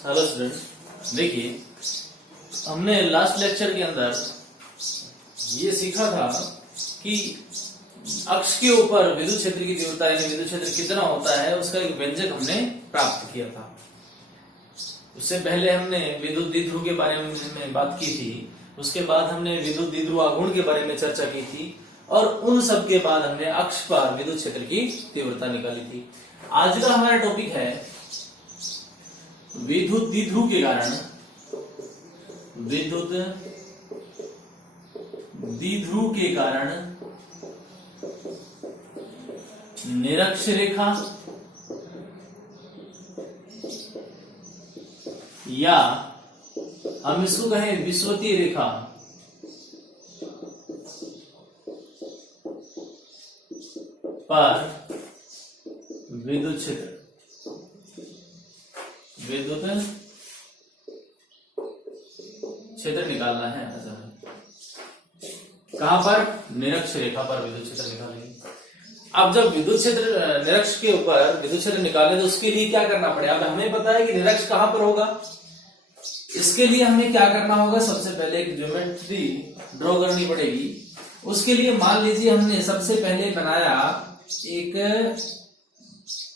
Hello student, देखिए हमने last lecture के अंदर ये सीखा था कि अक्ष के ऊपर विद्युत क्षेत्र की तीव्रता यानी विद्युत क्षेत्र कितना होता है उसका एक व्यंजक हमने प्राप्त किया था। उससे पहले हमने विद्युत द्विध्रुव के बारे में बात की थी, उसके बाद हमने विद्युत द्विध्रुव आघूर्ण के बारे में चर्चा की थी और उन सब के बाद हमने अक्ष पर विद्युत क्षेत्र की तीव्रता निकाली थी। आज का हमारा टॉपिक है विद्युत द्विध्रुव के कारण निरक्ष रेखा या हम इसको कहें विषुवतीय रेखा पर विद्युत क्षेत्र निकालना है। कहां पर? निरक्ष रेखा पर विद्युत क्षेत्र निकालेंगे। अब जब विद्युत क्षेत्र निरक्ष के ऊपर विद्युत क्षेत्र निकाले तो उसके लिए क्या करना पड़ेगा? अब हमें पता है कि निरक्ष कहां पर होगा। इसके लिए हमें क्या करना होगा? सबसे पहले एक ज्योमेट्री ड्रॉ करनी पड़ेगी। उसके लिए मान लीजिए हमने सबसे पहले बनाया एक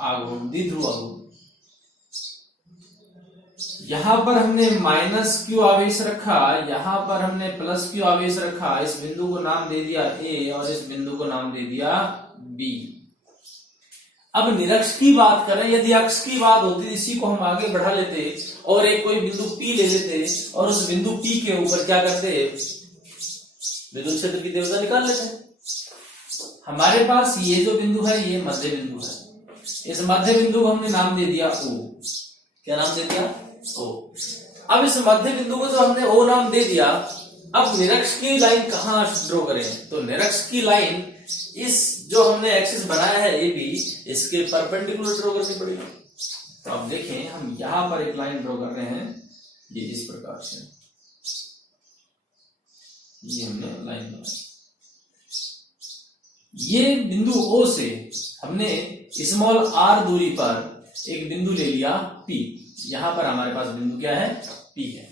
आघूर्ण, द्विध्रुव आघूर्ण। यहां पर हमने माइनस क्यू आवेश रखा, यहां पर हमने प्लस क्यू आवेश रखा। इस बिंदु को नाम दे दिया ए और इस बिंदु को नाम दे दिया बी। अब निरक्ष की बात करें, यदि अक्ष की बात होती इसी को हम आगे बढ़ा लेते और एक कोई बिंदु पी ले लेते और उस बिंदु पी के ऊपर क्या करते? विद्युत क्षेत्र की तीव्रता निकाल लेते। हमारे पास ये जो बिंदु है ये मध्य बिंदु है। इस मध्य बिंदु को हमने नाम दे दिया ओ। क्या नाम दे दिया? ओ। अब इस मध्य बिंदु को जो हमने ओ नाम दे दिया, अब निरक्ष की लाइन कहां ड्रॉ करें? तो निरक्ष की लाइन इस जो हमने एक्सिस बनाया है ए बी, इसके परपेंडिकुलर ड्रॉ करनी पड़ेगी। तो अब देखें हम यहां पर एक लाइन ड्रॉ कर रहे हैं, ये इस प्रकार से ये हमने लाइन बनाई। ये बिंदु ओ से हमने स्मॉल आर दूरी पर एक बिंदु ले लिया पी। यहां पर हमारे पास बिंदु क्या है? पी है।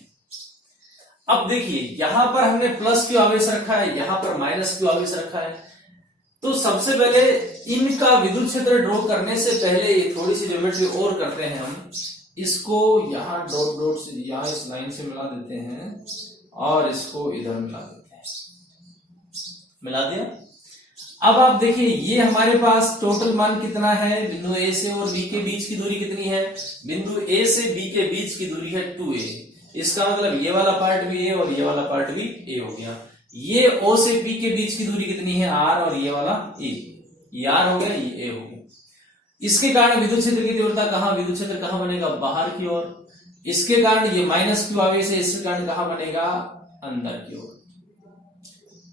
अब देखिए यहां पर हमने प्लस क्यू आवेश रखा है, यहां पर माइनस क्यू आवेश रखा है। तो सबसे पहले इनका विद्युत क्षेत्र ड्रॉ करने से पहले थोड़ी सी ज्योमेट्री और करते हैं हम। इसको यहां डॉट डॉट से यहां इस लाइन से मिला देते हैं और इसको इधर मिला देते हैं। मिला दिया। अब आप देखिए ये हमारे पास टोटल मान कितना है? बिंदु ए से और बी के बीच की दूरी कितनी है? बिंदु ए से बी के बीच की दूरी है 2a। इसका मतलब ये वाला पार्ट भी ए और ये वाला पार्ट भी ए हो गया। ये ओ से पी के बीच की दूरी कितनी है? आर और ये वाला ए। ये आर हो गया, ये ए हो गया। इसके कारण विद्युत क्षेत्र की तीव्रता कहां? विद्युत क्षेत्र कहां बनेगा? बाहर की ओर। इसके कारण ये माइनस क्यू आवेश है, इसके कारण कहां बनेगा? अंदर की ओर।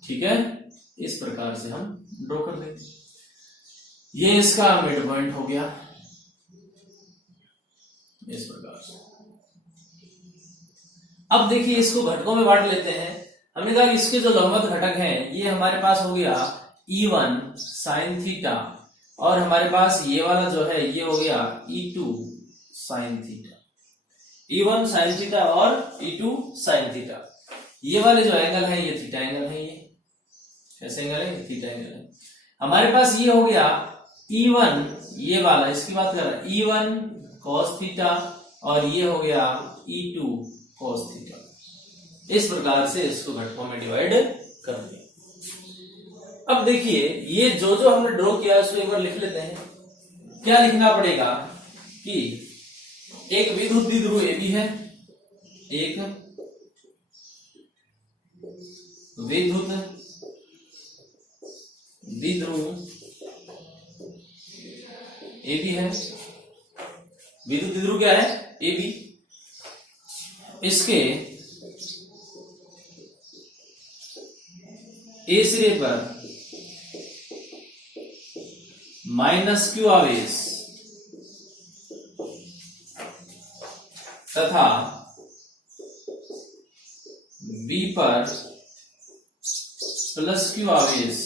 ठीक है, इस प्रकार से हम ड्रॉ कर देंगे। ये इसका मिड पॉइंट हो गया इस प्रकार से। अब देखिए इसको घटकों में बांट लेते हैं। हमने कहा इसके जो लंबवत घटक हैं ये हमारे पास हो गया E1 sin थीटा और हमारे पास ये वाला जो है ये हो गया E2 sin theta. E1 sin theta और E2 sin थीटा। ये वाले जो एंगल है ये थीटा एंगल है। ये कैसे एंगल है? थीटा एंगल है। हमारे पास ये हो गया E1, ये वाला इसकी बात कर रहा है E1 cos थीटा और ये हो गया E2 cos थीटा। इस प्रकार से इसको घटकों में डिवाइड कर दिया। अब देखिए ये जो जो हमने ड्रॉ किया उसको एक बार लिख लेते हैं। क्या लिखना पड़ेगा कि एक विद्युत द्विध्रुव ए बी है, एक विद्युत द्विध्रुव ए बी है। विद्युत द्विध्रुव क्या है? A B. इसके ए सिरे पर माइनस क्यू आवेश तथा बी पर प्लस क्यू आवेश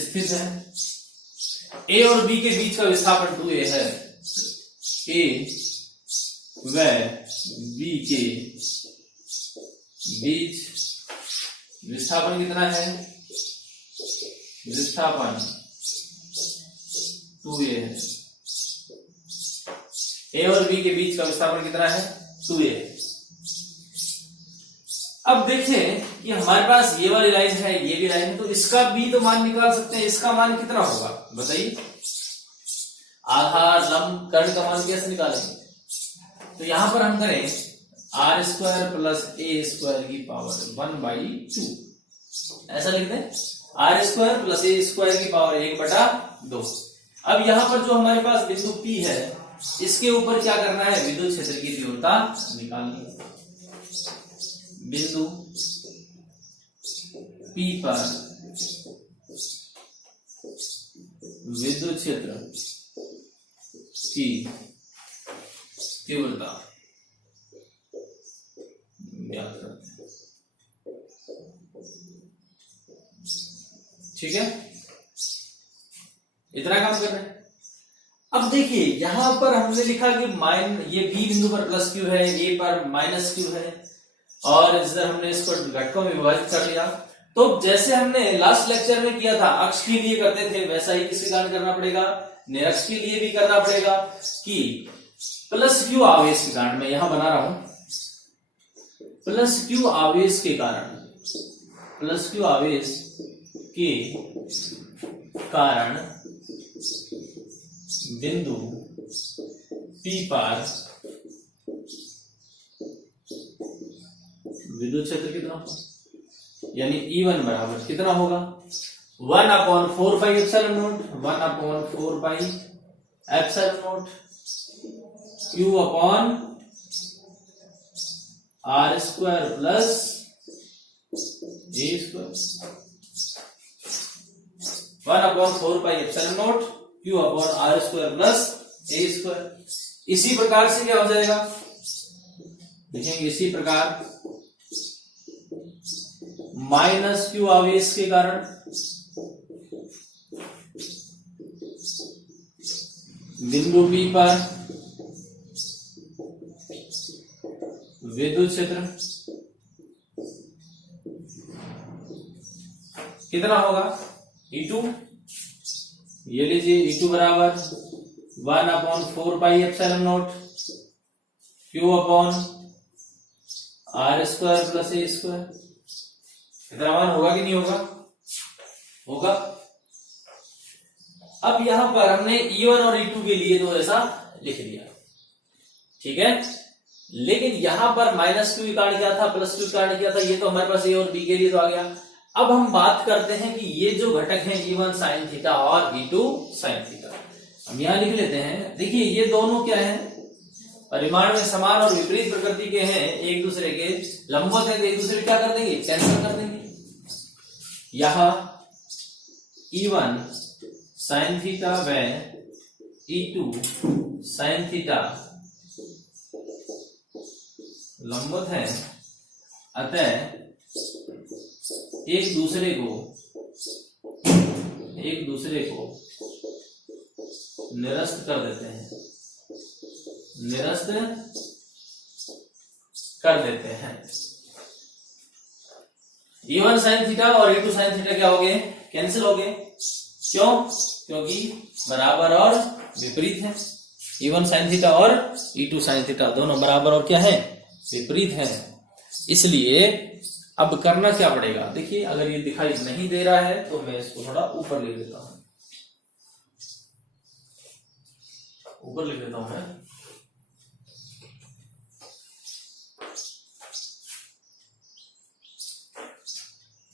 स्थित है। ए और बी के बीच का विस्थापन 2a है। ए व बी के बीच विस्थापन कितना है? विस्थापन 2a है। ए और बी के बीच का विस्थापन कितना है? 2a। अब देखें कि हमारे पास ये वाली लाइन है, ये भी लाइन है, तो इसका भी तो मान निकाल सकते हैं। इसका मान कितना होगा बताइए? आधार लंब कर्ण का मान कैसे निकालेंगे? तो यहां पर हम करें आर स्क्वायर प्लस ए स्क्वायर की पावर 1/2, ऐसा लिख दें, आर स्क्वायर प्लस ए स्क्वायर की पावर 1/2। अब यहां पर जो हमारे पास बिंदु P है, इसके ऊपर क्या करना है? विद्युत क्षेत्र की तीव्रता निकालनी है। बिंदु P पर विद्युत क्षेत्र की तीव्रता ज्ञात करते हैं। ठीक है, इतना काम कर रहे हैं। अब देखिए यहां पर हमने लिखा कि ये बी बिंदु पर प्लस क्यू है, ए पर माइनस क्यू है, और इस तरह हमने इसको घटकों में विभाजित कर लिया। तो जैसे हमने लास्ट लेक्चर में किया था, अक्ष के लिए करते थे, वैसा ही किसके कारण करना पड़ेगा? निरक्ष के लिए भी करना पड़ेगा कि प्लस क्यू आवेश के कारण, मैं यहां बना रहा हूं, प्लस क्यू आवेश के कारण, प्लस क्यू आवेश के कारण बिंदु P पर विद्युत क्षेत्र कितना होगा? यानी E1 बराबर कितना होगा? 1/4πε0, 1/4πε0 Q upon R square plus ए square, 1/4πε0 Q upon R square plus ए स्क्वायर। इसी प्रकार से क्या हो जाएगा? देखेंगे, इसी प्रकार माइनस क्यू आवेश के कारण बिंदु P पर विद्युत क्षेत्र कितना होगा? E2, ये लीजिए E2 बराबर 1/4πε0 Q upon R square plus ए स्क्वायर। इतना मान होगा कि नहीं होगा? होगा। अब यहां पर हमने E1 और E2 के लिए तो ऐसा लिख दिया, ठीक है, लेकिन यहां पर माइनस क्यू कारण क्या था, प्लस क्यू कारण क्या था, ये तो हमारे पास ए और बी के लिए तो आ गया। अब हम बात करते हैं कि ये जो घटक हैं E1 साइन थीटा और E2 साइन थीटा, हम यहां लिख लेते हैं। देखिए ये दोनों क्या है? परिमाण में समान और विपरीत प्रकृति के हैं, एक दूसरे के लंबवत है, तो एक दूसरे क्या कर देंगे? कैंसिल कर देंगे। यहां E1 साइन थीटा व E2 साइन थीटा लंबवत है, अतः एक दूसरे को निरस्त कर देते हैं, निरस्त कर देते हैं। E1 साइन थीटा और E2 साइन थीटा क्या हो गए? कैंसिल हो गए। क्यों? क्योंकि बराबर और विपरीत है। E1 साइन थीटा और E2 साइन थीटा दोनों बराबर और क्या है? विपरीत है। इसलिए अब करना क्या पड़ेगा? देखिए अगर ये दिखाई नहीं दे रहा है तो मैं इसको थोड़ा ऊपर लिख देता हूं, ऊपर लिख देता हूं मैं।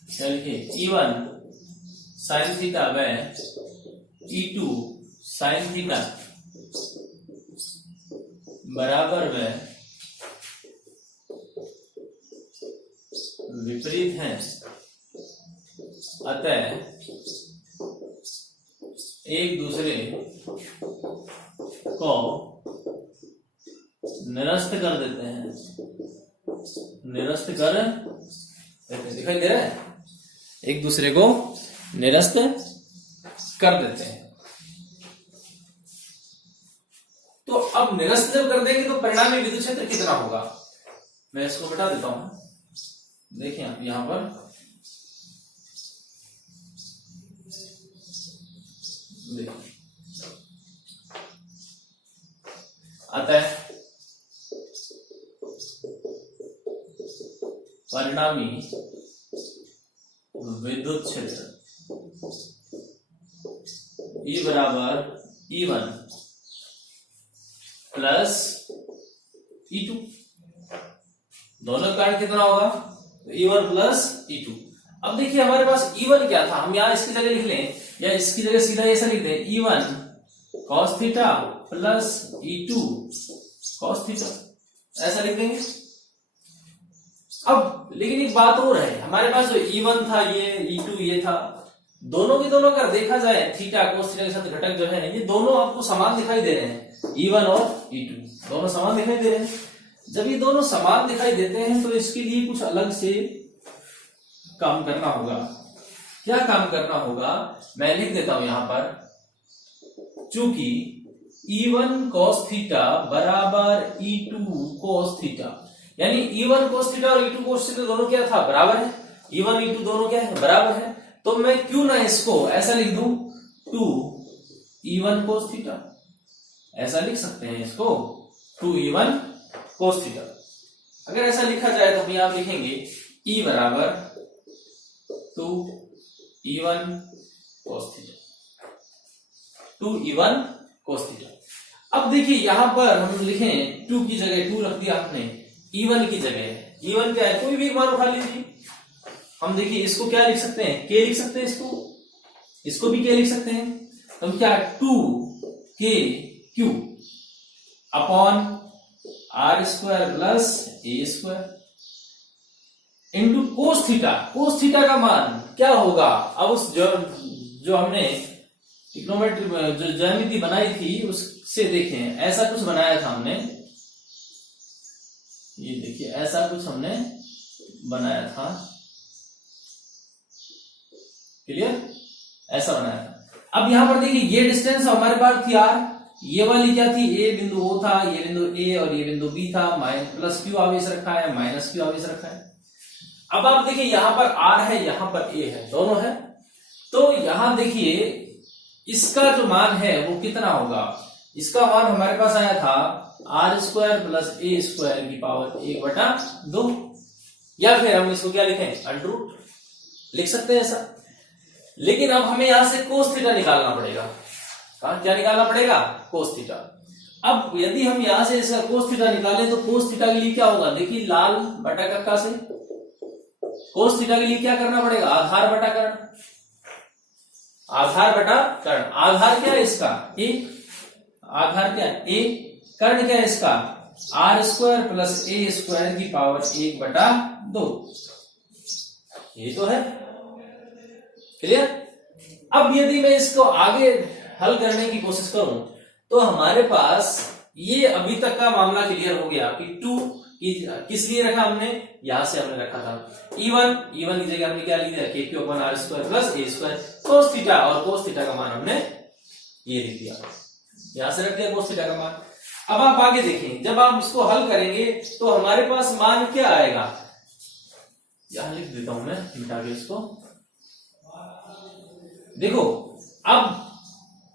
देखिए E1 साइन थीटा व E2 साइन थीटा बराबर व विपरीत है, अतः एक दूसरे को निरस्त कर देते हैं, निरस्त कर देते हैं। दिखाई दे रहा है? एक दूसरे को निरस्त कर देते हैं। तो अब निरस्त जब कर देंगे तो परिणामी विद्युत क्षेत्र कितना होगा, मैं इसको बता देता हूं। देखिए आप यहां पर देखिए आता है परिणामी विद्युत क्षेत्र E बराबर E1 प्लस E2, दोनों का कारण कितना होगा, E1 प्लस E2। अब देखिए हमारे पास E1 क्या था, हम यहां इसकी जगह लिख लें या इसकी जगह सीधा ऐसा लिख दें, E1 cos theta plus E2 cos theta, ऐसा लिख देंगे। अब लेकिन एक बात और है, हमारे पास जो E1 था ये, E2 ये था, दोनों की दोनों अगर देखा जाए थीटा कोस थीटा के साथ घटक जो है ये दोनों आपको समान दिखाई दे रहे हैं, E1 और E2 दोनों समान दिखाई दे रहे हैं। जब ये दोनों समान दिखाई देते हैं तो इसके लिए कुछ अलग से काम करना होगा। क्या काम करना होगा, मैं लिख देता हूं यहां पर, चूंकि E1 cos थीटा बराबर E2 cos थीटा, यानी E1 cos थीटा और E2 cos थीटा दोनों क्या था, बराबर है, E1 E2 दोनों क्या है, बराबर है। तो मैं क्यों ना इसको ऐसा लिख दूं 2E1 cos थीटा, ऐसा लिख सकते हैं इसको 2E1 cos थीटा। अगर ऐसा लिखा जाए तो हम यहां लिखेंगे E बराबर 2E1 cos theta, 2E1 cos theta. अब देखिए यहां पर हम लिखें 2 की जगह 2 रख दिया आपने, E1 की जगह E1 क्या है, कोई भी एक मान उठा लीजिए। हम देखिए इसको क्या लिख सकते हैं, K लिख सकते हैं, इसको भी K लिख सकते हैं। तो हम क्या 2KQ upon R square plus A square into cos theta. Cos theta का मान क्या होगा, अब उस जो हमने ट्रिग्नोमेट्री जो ज्यामिति बनाई थी उससे देखें, ऐसा कुछ बनाया था हमने, ये देखिए ऐसा कुछ हमने बनाया था, क्लियर, ऐसा बनाया था। अब यहां पर देखिए ये डिस्टेंस हमारे पास थी R, ये वाली क्या थी, ए बिंदु O था, ये बिंदु A और ये बिंदु B था, प्लस Q आवेश रखा है, माइनस Q आवेश रखा है। अब आप देखिए यहां पर R है, यहां पर A है, दोनों है। तो यहां देखिए इसका जो मान है वो कितना होगा, इसका मान हमारे पास आया था R square plus A square की पावर 1/2, या फिर हम इसको क्या लिखें, अंडर लिख सकते हैं ऐसा। लेकिन अब हमें यहां से कोस थीटा निकालना पड़ेगा, क्या निकालना पड़ेगा, कोस थीटा। अब यदि हम यहां से इसका कोस थीटा निकालें तो कोस थीटा के लिए क्या होगा, देखिए लाल बटा कक्का से कोस थीटा के लिए क्या करना पड़ेगा, आधार बटा कर्ण, आधार बटा कर्ण। आधार क्या है इसका, A, आधार क्या है A, कर्ण क्या है इसका R square plus A square की पावर 1/2, ये तो है, क्लियर। अब यदि मैं इसको आगे हल करने की कोशिश करूं तो हमारे पास ये अभी तक का मामला क्लियर हो गया कि 2 किस लिए रखा हमने, यहां से हमने रखा था E1 की जगह हमने क्या लिख दिया, KQ upon R square plus A square cos theta, और कोस थीटा का मान हमने ये लिख दिया, यहां से रख दिया कोस थीटा का मान। अब आप आगे देखें, जब आप इसको हल करेंगे तो हमारे पास मान क्या आएगा, यहां लिख देता हूं मैं मिटा के इसको। देखो अब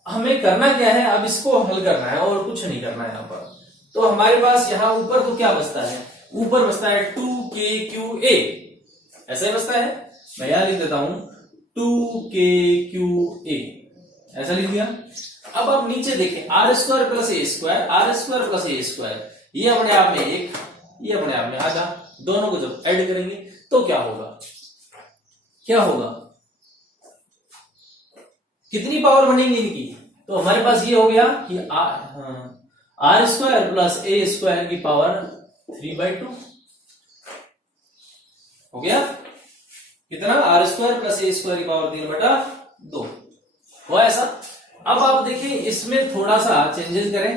हमें करना क्या है, अब इसको हल करना है और कुछ नहीं करना है यहां पर। तो हमारे पास यहां ऊपर तो क्या बचता है, ऊपर बचता है 2KQA, ऐसा ही बचता है, मैं यहां लिख देता हूं 2KQA, ऐसा लिख दिया। अब आप नीचे देखें R square plus A square, R square plus A square, ये अपने आप में 1, ये अपने आप में आधा, दोनों को जब ऐड करेंगे तो क्या होगा, क्या होगा, कितनी पावर बनेगी इनकी, तो हमारे पास ये हो गया कि R square plus A square की पावर 3/2 हो गया, कितना, R square plus A square की पावर 3/2 हुआ ऐसा। अब आप देखिए इसमें थोड़ा सा चेंजेस करें,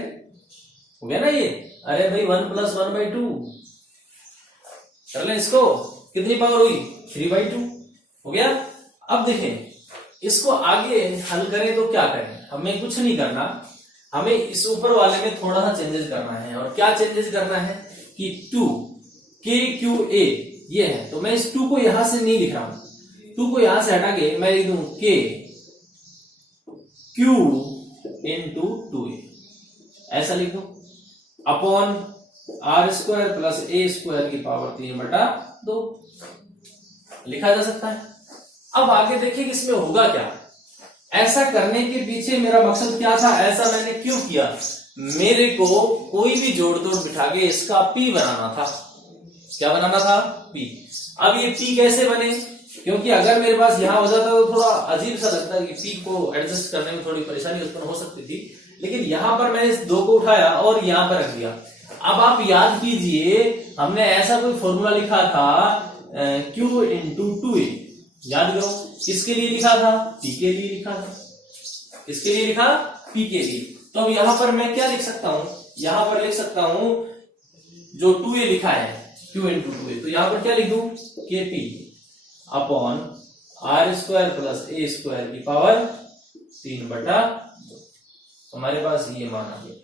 हो गया ना ये, अरे भाई 1 + 1/2 कर लें इसको, कितनी पावर हुई 3/2 हो गया। अब देखें इसको आगे हल करें तो क्या करें, हमें कुछ नहीं करना, हमें इस ऊपर वाले में थोड़ा सा चेंजेस करना है। और क्या चेंजेस करना है कि 2 KQA ये है, तो मैं इस 2 को यहां से नहीं लिख रहा हूं, 2 को यहां से हटा के मैं लिख दूं KQ into 2A, ऐसा लिख दूं, अपॉन R² प्लस A² की पावर 3/2 लिखा जा सकता है। अब आगे देखिए कि इसमें होगा क्या। ऐसा करने के पीछे मेरा मकसद क्या था, ऐसा मैंने क्यों किया, मेरे को कोई भी जोड़ तोड़ बिठा के इसका P बनाना था। क्या बनाना था? P। अब ये P कैसे बने, क्योंकि अगर मेरे पास यहां हो जाता तो थोड़ा अजीब सा लगता है कि P को एडजस्ट करने में थोड़ी परेशानी उत्पन्न हो सकती थी, लेकिन यहां पर मैंने इस 2 को उठाया और यहां पर रख दिया। अब आप याद कीजिए, हमने ऐसा कोई फॉर्मूला लिखा था Q into 2A, याद करो किसके लिए लिखा था? P के लिए लिखा था। किसके लिए लिखा? P के लिए। तो अब यहां पर मैं क्या लिख सकता हूं, यहां पर लिख सकता हूं जो 2A लिखा है Q into 2A, तो यहां पर क्या लिख दूं? KP upon R² plus A² की पावर 3/2। हमारे पास ये मान आ गया।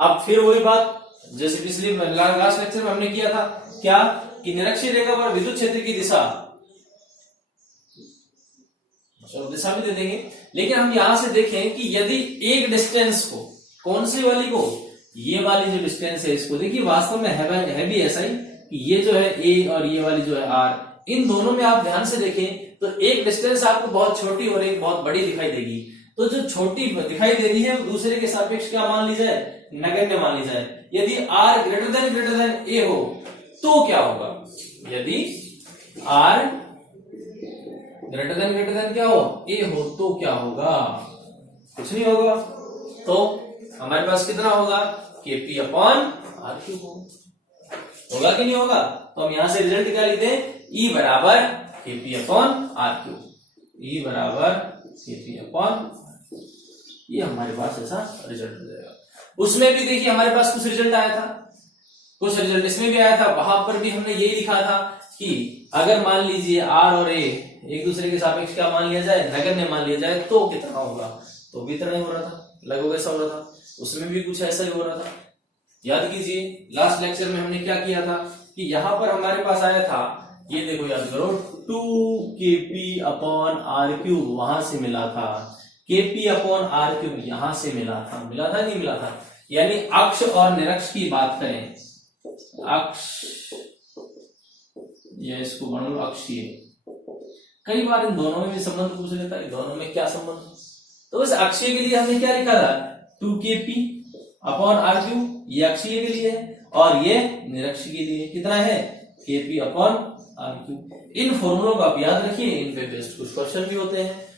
अब फिर वही बात जैसे पिछले लास्ट लेक्चर में हमने किया था, क्या कि निरक्षीय रेखा पर विद्युत क्षेत्र की दिशा भी दे देंगे, लेकिन हम यहां से देखें कि यदि एक डिस्टेंस को, कौन सी वाली को, ये वाली जो डिस्टेंस है इसको, देखिए वास्तव में है भी ऐसा ही कि ये जो है A और ये वाली जो है R, इन दोनों में आप ध्यान से देखें तो एक डिस्टेंस आपको बहुत छोटी और एक बहुत बड़ी दिखाई देगी। तो जो छोटी दिखाई दे रही है वो दूसरे के सापेक्ष क्या मान ली जाए? नगण्य मान ली जाए। यदि R ग्रेटर देन A हो तो क्या होगा? यदि R ग्रेटर देन क्या हो? A हो तो क्या होगा? कुछ नहीं होगा। तो हमारे पास कितना होगा? KP अपॉन RQ होगा कि नहीं होगा? तो हम यहां से रिजल्ट क्या लिखते हैं? E बराबर KP अपॉन RQ, E बराबर KP अपॉन, ये हमारे पास ऐसा रिजल्ट हो जाएगा। उसमें भी देखिए हमारे पास कुछ रिजल्ट आया था, कुछ रिजल्ट इसमें भी आया था। वहां पर भी हमने यही लिखा था कि अगर मान लीजिए R और A एक दूसरे के सापेक्ष क्या मान लिया जाए? नगण्य मान लिया जाए तो कितना होगा? तो भी इतना ही हो रहा था, लगभग ऐसा हो रहा था। उसमें भी कुछ ऐसा ही हो रहा था। याद कीजिए लास्ट लेक्चर में हमने क्या किया था कि यहां पर हमारे पास आया था, ये देखो याद करो, 2KP अपॉन RQ वहां से मिला था, KP अपॉन RQ यहां से मिला था नहीं मिला था। यानी अक्ष और निरक्ष की बात करें, अक्ष या इसको बनो अक्षीय, कई बार इन दोनों में भी संबंध पूछ लेता है, दोनों में क्या संबंध। तो इस अक्षीय के लिए हमने क्या लिखा था? 2KP अपॉन RQ, ये अक्षीय के लिए है और ये निरक्ष के लिए कितना है? KP upon RQ। इन फॉर्मूलों को आप याद रखिए, इन पे बेस्ड कुछ क्वेश्चन भी होते हैं,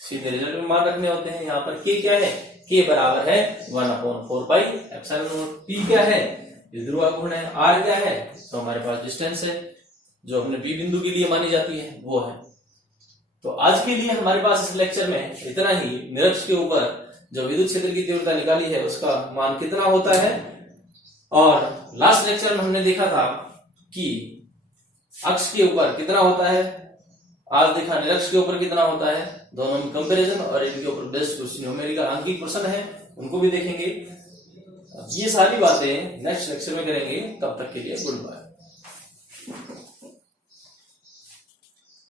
सीधे रिजल्ट में मान रखने होते हैं। यहाँ पर K क्या है? K बराबर है 1/4πε0। P क्या है? ध्रुवाघूर्ण है। R क्या है? तो हमारे पास डिस्टेंस है जो अपने P बिंदु के लिए मानी जाती है, वो है। तो आज के लिए हमारे पास इस लेक्चर में इतना ही। निरक्ष के ऊपर जो विद्युत क्षेत्र की तीव्रता निकाली है उसका मान कितना होता है, और लास्ट लेक्चर में हमने देखा था कि अक्ष के ऊपर कितना होता है, आज देखा निरक्ष के ऊपर कितना होता है। दोनों में कंपैरिजन और इनके ऊपर बेस्ड कुछ न्यूमेरिकल आंकिक प्रश्न है, उनको भी देखेंगे। ये सारी बातें नेक्स्ट लेक्चर में करेंगे। तब तक के लिए गुड बाय।